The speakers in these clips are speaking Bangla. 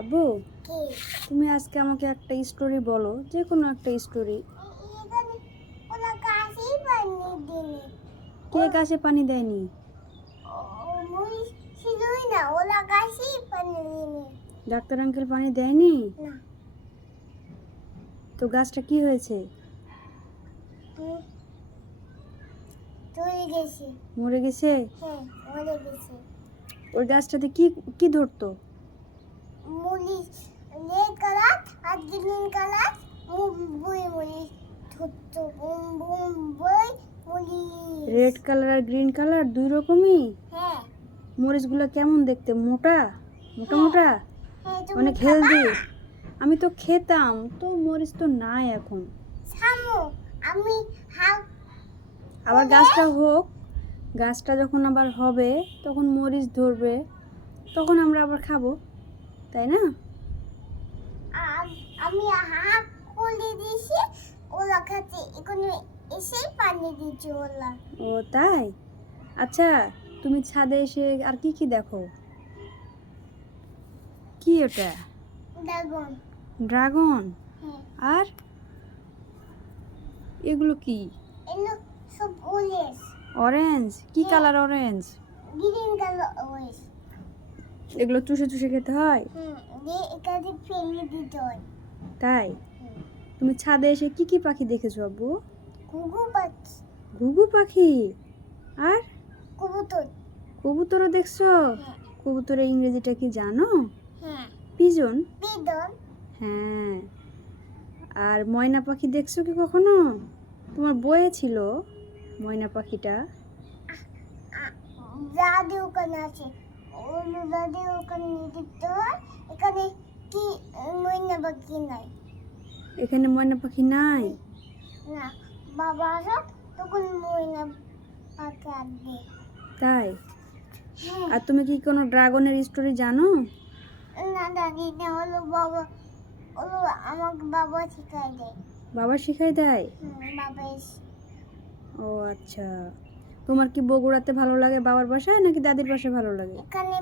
আব্বু, তুমি আজকে আমাকে একটা স্টোরি বলো, যে কোনো একটা স্টোরি। কে গাছে পানি দেয়নি? ডাক্তার আঙ্কেল পানি দেয়নি? তো গাছটা কি হয়েছে? মরে গেছে? ওই গাছটাতে কি কি ধরতো? রেড কালার আর গ্রিন কালার দুই রকমই? মরিচগুলো কেমন দেখতে? মোটা মোটা মোটা, অনেক হেলদি। আমি তো খেতাম, তো মরিচ তো নাই এখন। আবার গাছটা হোক, গাছটা যখন আবার হবে তখন মরিচ ধরবে, তখন আমরা আবার খাবো, তাই না? আমি হাত খুলে দিয়েছি, ওরা খাচ্ছে, এখানে এসেই পানি দিচ্ছে ওরা। ও তাই? আচ্ছা, তুমি ছাদে এসে আর কি কি দেখো? কি ওটা? ড্রাগন। ড্রাগন? আর এগুলো কি? এগুলো সব অরেঞ্জ। অরেঞ্জ? কি colour orange? Green colour orange. এগুলো চুষে চুষে খেতে হয়? এখানে ফেলে দিতে হয়। তাই? তুমি ছাদে এসে কি কি পাখি দেখেছো আব্বু? ঘুঘু পাখি। ঘুঘু পাখি? আর কবুতর। কবুতরও দেখছো? কবুতরের ইংরেজিটা কি জানো? হ্যাঁ। পিজন? পিজন। হ্যাঁ। আর ময়না পাখি দেখছো কি কখনো? তোমার বইয়ে ছিল ময়না পাখিটা। দাদি ওখানে আছে, দাদি ওখানে দেখতে হয়। এখানে কি ময়না পাখি নাই? এখানে ময়না পাখি নাই? না, বাবা আসক তখন ময়না পাখি আসবে। তাই? আর তুমি কি কোনো ড্রাগনের স্টোরি জানো? না দাদি, না হলো বাবা, হলো আমাকে বাবা শিখাই দেয়। বাবা শিখাই দেয়? বাবা ও আচ্ছা। তোমার কি বগুড়াতে ভালো লাগে বাবার বাসায় নাকি দাদির বাসায় ভালো লাগে? এখানে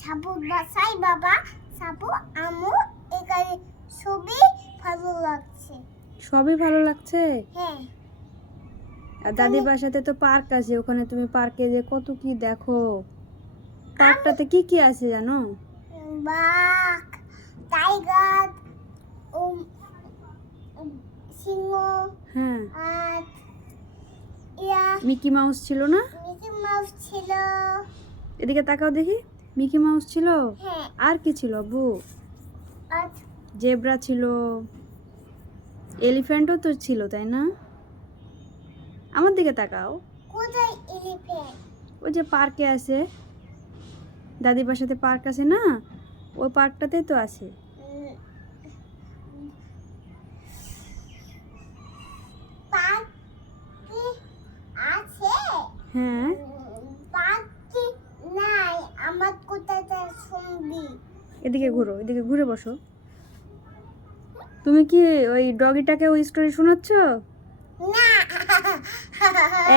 সাপুর বাসায় বাবা, সাপু আমু, এখানে সবই ভালো লাগছে। সবই ভালো লাগছে? হ্যাঁ। আর দাদির বাসাতে তো পার্ক আছে, ওখানে তুমি পার্কে যে কত কি দেখো। পার্কটাতে কি কি আছে জানো? বাঘ, টাইগার, সিংহ, হ্যাঁ। আর মিকি মাউস ছিল না? মিকি মাউস ছিল। এদিকে তাকাও দেখি। মিকি মাউস ছিল? হ্যাঁ। আর কি ছিল আব্বু? আর জেব্রা ছিল, এলিফ্যান্টও তো ছিল, তাই না? আমার দিকে তাকাও। কোথায় এলিফ্যান্ট? ওই যে পার্কে আছে, দাদির বাসাতে পার্ক আছে না, ওই পার্কটাতেই তো আছে। পার্কে আছে? হ্যাঁ। পার্কে নাই, আমার কোথায় শুনবি? এদিকে ঘুরো, এদিকে ঘুরে বসো। তুমি কি ওই ডগিটাকে ওই স্টোরি শোনাচ্ছ? না।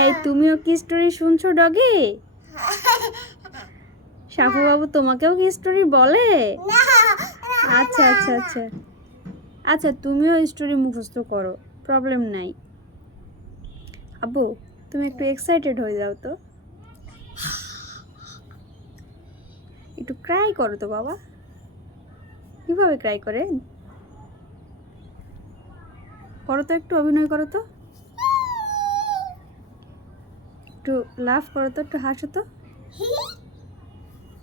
এই তুমিও কি স্টোরি শুনছো ডগি? সাফু বাবু তোমাকেও কি স্টোরি বলে? আচ্ছা আচ্ছা আচ্ছা আচ্ছা, তুমিও স্টোরি মুখস্থ করো, প্রবলেম নাই। আব্বু, তুমি একটু এক্সাইটেড হয়ে যাও তো, একটু ক্রাই করো তো বাবা। কিভাবে ক্রাই করে? করো তো, একটু অভিনয় করো তো, একটু লাফ করো তো, একটু হাসো তো,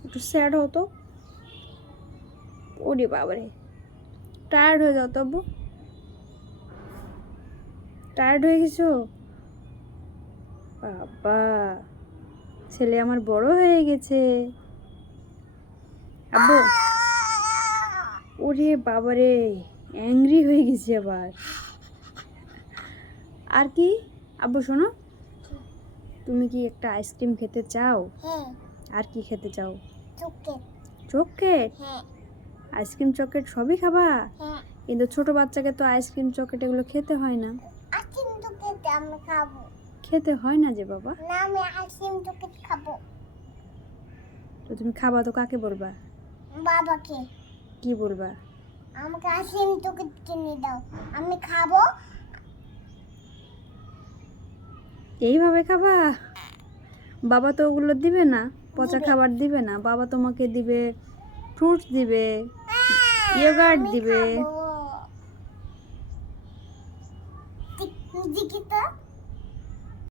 একটু স্যাড হও তো। ওরে বাবারে, টায়ার্ড হয়ে যাও তো আব্বু, টায়ার্ড হয়ে গেছো? বাবা, ছেলে আমার বড় হয়ে গেছে। আব্বু, ওরে বাবারে, অ্যাংরি হয়ে গেছি আবার। আর কি আব্বু শোনো, তুমি কি একটা আইসক্রিম খেতে চাও? হ্যাঁ। আর কি খেতে চাও? চকলেট। চকলেট? হ্যাঁ। আইসক্রিম চকলেট সবই খাবা? হ্যাঁ। কিন্তু ছোট বাচ্চাকে তো আইসক্রিম চকলেট এগুলো খেতে হয় না। আইসক্রিম চকলেট আমি খাবো। খেতে হয় না যে বাবা। না, আমি আইসক্রিম চকলেট খাবো। তো তুমি খাবা তো কাকে বলবা? বাবাকে কি বলবা? আমাকে আইসক্রিম তোকে কিনে দাও, আমি খাবো। এইভাবে খাবা? বাবা তো ওগুলো দিবে না, পচা দিবে। খাবার দিবে না। বাবা তোমাকে দিবে ফ্রুটস দিবে, ইয়োগার্ট আমি দিবে। খাবো।